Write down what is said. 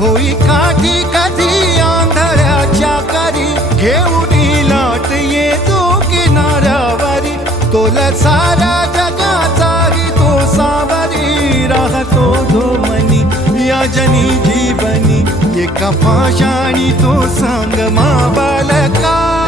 होई काठी कधी आंधळ्याच्या करी, घेऊन लाट येतो किनाऱ्यावरी, तोला सारा जगाचाही तो सावरी, राहतो धोमनी या जनी जीवनी, एका पाशाणी तो सांग मा बालका.